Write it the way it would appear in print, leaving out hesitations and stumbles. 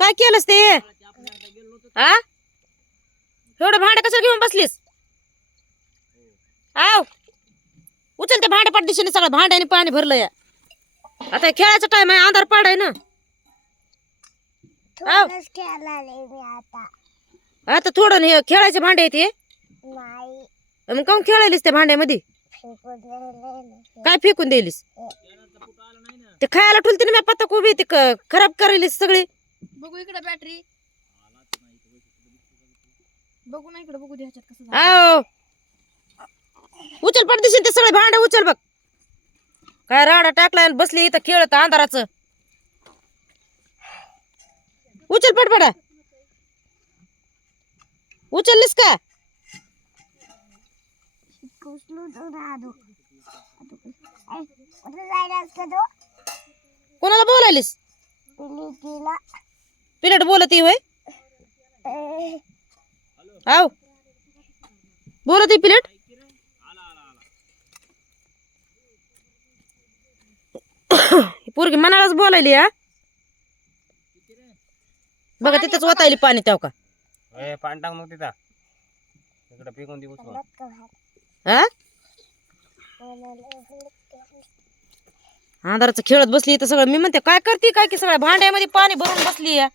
काय केलंस ते? हा, एवढं भांडे कसं घेऊन बसलीस? आव, उचल ते भांडे पाठ दिशेने, सगळं भांड्याने पाणी भरलं या. आता हे खेळायचा टाइम आहे, अंधार पडाय ना. आव, आता थोडं हे खेळायचे भांडे आहेत हे. मग काऊन खेळायलीस त्या भांड्यामध्ये? काय फेकून द्यायलीस? ते खायला ठुलते ना, मी पत्ता कोबी ते खराब करायलीस सगळी. बघू इकडे बॅटरी, बघू ना इकडे, बघू दे ह्याच्यात कसं. आव, उचल पट दिसेल ते सगळे भांडे उचल बघ. काय राडा टाकलाय आणि बसली इथं खेळत अंधाराचं. उचल पटपटा. उचललीस का? कोणाला बोलायलीस? पिलट बोलती होय? आव, बोलती पिलट? पोरगी मनालाच बोलायली. हा बघा तिथंच वातायली पाणी तेव्हा का. पाणी टाक मग तिथं इकडे फेकून देऊ. हा, अंधाराचं खेळत बसली इथं सगळं. मी म्हणते काय करते काय की, सगळ्या भांड्यामध्ये पाणी भरून बसली या.